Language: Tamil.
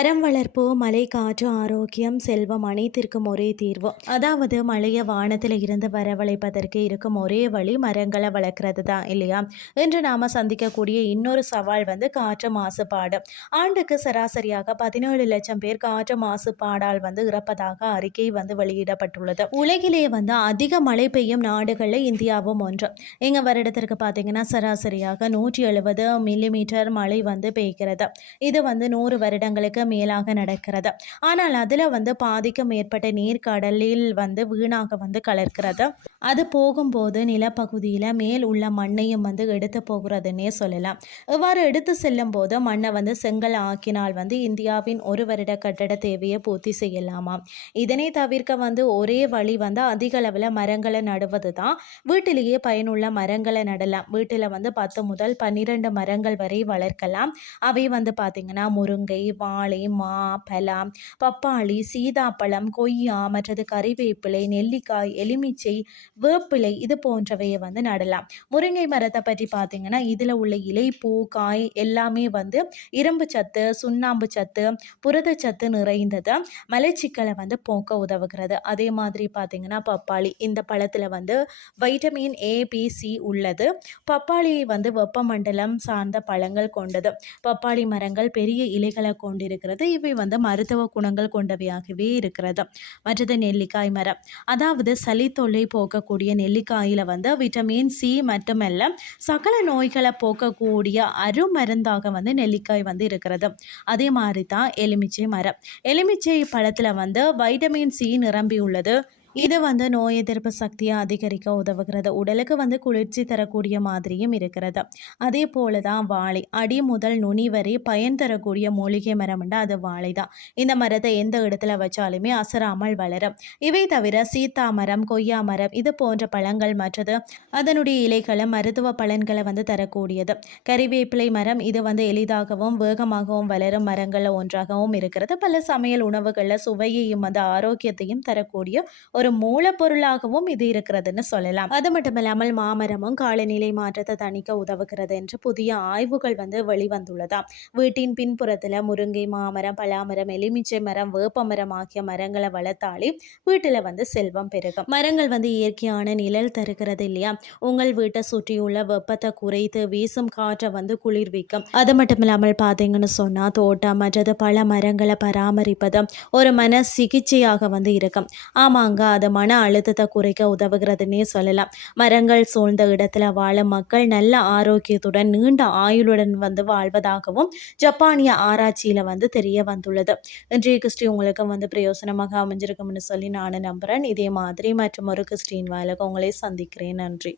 வளர்ப்பு மழை காற்று ஆரோக்கியம் செல்வம் அனைத்திற்கும் ஒரே தீர்வு. அதாவது மழையை வானத்தில் இருந்து வரவழைப்பதற்கு இருக்கும் ஒரே வழி மரங்களை வளர்க்குறது தான் இல்லையா? இன்று நாம் சந்திக்கக்கூடிய இன்னொரு சவால் வந்து காற்று மாசுபாடு. ஆண்டுக்கு சராசரியாக பதினேழு லட்சம் பேர் காற்று மாசுபாடால் வந்து இறப்பதாக அறிக்கை வந்து வெளியிடப்பட்டுள்ளது. உலகிலே வந்து அதிக மழை பெய்யும் நாடுகளில் இந்தியாவும் ஒன்று. எங்கள் வருடத்திற்கு பார்த்தீங்கன்னா சராசரியாக நூற்றி எழுபது மில்லிமீட்டர் மழை வந்து பெய்கிறது. இது வந்து நூறு வருடங்களுக்கு மேலாக நடக்கிறது. ஆனால் அதில் வந்து பாதிக்கும் மேற்பட்ட நீர் கடலில் வந்து வீணாக வந்து கலர்க்கிறது அது போகும்போது நிலப்பகுதியில் மேல் உள்ள மண்ணையும் வந்து எடுத்து போகிறதுன்னே சொல்லலாம். இவ்வாறு எடுத்து செல்லும் போது மண்ணை வந்து செங்கல் ஆக்கினால் வந்து இந்தியாவின் ஒரு வருட கட்டட தேவையை பூர்த்தி செய்யலாமாம். இதனை தவிர்க்க வந்து ஒரே வழி வந்து அதிக அளவில் மரங்களை நடுவது தான். வீட்டிலேயே பயனுள்ள மரங்களை நடலாம். வீட்டில் வந்து பத்து முதல் பன்னிரெண்டு மரங்கள் வரை வளர்க்கலாம். அவை வந்து பார்த்திங்கன்னா முருங்கை வாழை மா பலா பப்பாளி சீதாப்பழம் கொய்யா மற்றது கறிவேப்பிலை நெல்லிக்காய் எலுமிச்சை வேப்பிலை இது போன்றவையை வந்து நடலாம். முருங்கை மரத்தை பற்றி பார்த்தீங்கன்னா இதில் உள்ள இலை பூ காய் எல்லாமே வந்து இரும்பு சத்து சுண்ணாம்பு சத்து புரதச்சத்து நிறைந்தது. மலச்சிக்கலை வந்து போக்க உதவுகிறது. அதே மாதிரி பார்த்தீங்கன்னா பப்பாளி. இந்த பழத்தில் வந்து வைட்டமின் ஏ பி சி உள்ளது. பப்பாளி வந்து வெப்பமண்டலம் சார்ந்த பழங்கள் கொண்டது. பப்பாளி மரங்கள் பெரிய இலைகளை கொண்டிருக்கிறது. இவை வந்து மருத்துவ குணங்கள் கொண்டவையாகவே இருக்கிறது. மற்றது நெல்லிக்காய் மரம். அதாவது சளி தொல்லை இருக்கக்கூடிய நெல்லிக்காயில் வந்து விட்டமின் சி மட்டுமல்ல சகல நோய்களை போக்கக்கூடிய அருமருந்தாக வந்து நெல்லிக்காய் வந்து இருக்கிறது. அதே மாதிரி தான் எலுமிச்சை மரம். எலுமிச்சை பழத்தில் வந்து வைட்டமின் சி நிரம்பி உள்ளது இது வந்து நோய் எதிர்ப்பு சக்தியை அதிகரிக்க உதவுகிறது. உடலுக்கு வந்து குளிர்ச்சி தரக்கூடிய மாதிரியும் இருக்கிறது. அதே போல தான் வாழை. அடி முதல் நுனி வரை பயன் தரக்கூடிய மூலிகை மரம் அது வாழை தான் இந்த மரத்தை எந்த இடத்துல வச்சாலுமே அசராமல் வளரும். இவை தவிர சீத்தா மரம் கொய்யா மரம் இது போன்ற பழங்கள் மற்றது அதனுடைய இலைகளை மருத்துவ பலன்களை வந்து தரக்கூடியது. கறிவேப்பிலை மரம் இது வந்து எளிதாகவும் வேகமாகவும் வளரும் மரங்களில் ஒன்றாகவும் இருக்கிறது. பல சமையல் உணவுகளில் சுவையையும் வந்து ஆரோக்கியத்தையும் தரக்கூடிய ஒரு மூலப்பொருளாகவும் இது இருக்கிறதுன்னு சொல்லலாம். அது மட்டும் இல்லாமல் மாமரமும் காலநிலை மாற்றத்தை தணிக்க உதவுகிறது என்று புதிய ஆய்வுகள் வந்து வெளிவந்துள்ளதா? வீட்டின் பின்புறத்தில் முருங்கை மாமரம் பலாமரம் எலுமிச்சை மரம் வேப்ப மரம் ஆகிய மரங்களை வளர்த்தாலே வீட்டில் வந்து செல்வம் பெருகும். மரங்கள் வந்து இயற்கையான நிழல் தருகிறது இல்லையா? உங்கள் வீட்டை சுற்றியுள்ள வெப்பத்தை குறைத்து வீசும் காற்றை வந்து குளிர்விக்கும். அது மட்டும் இல்லாமல் பார்த்தீங்கன்னு சொன்னால் தோட்டம் மற்றது பல மரங்களை பராமரிப்பது ஒரு மன சிகிச்சையாக வந்து இருக்கும். ஆமாங்க அது மன அழுத்தத்தை குறைக்க உதவுகிறதுனே சொல்லலாம். மரங்கள் சூழ்ந்த இடத்துல வாழ மக்கள் நல்ல ஆரோக்கியத்துடன் நீண்ட ஆயுளுடன் வந்து வாழ்வதாகவும் ஜப்பானிய ஆராய்ச்சியில் வந்து தெரிய வந்துள்ளது. இன்றைய கிறிஸ்டி உங்களுக்கு வந்து பிரயோசனமாக அமைஞ்சிருக்கும்னு சொல்லி நான் நம்புகிறேன் இதே மாதிரி மற்றும் ஒரு கிறிஸ்டின் வாயிலாக உங்களை சந்திக்கிறேன். நன்றி.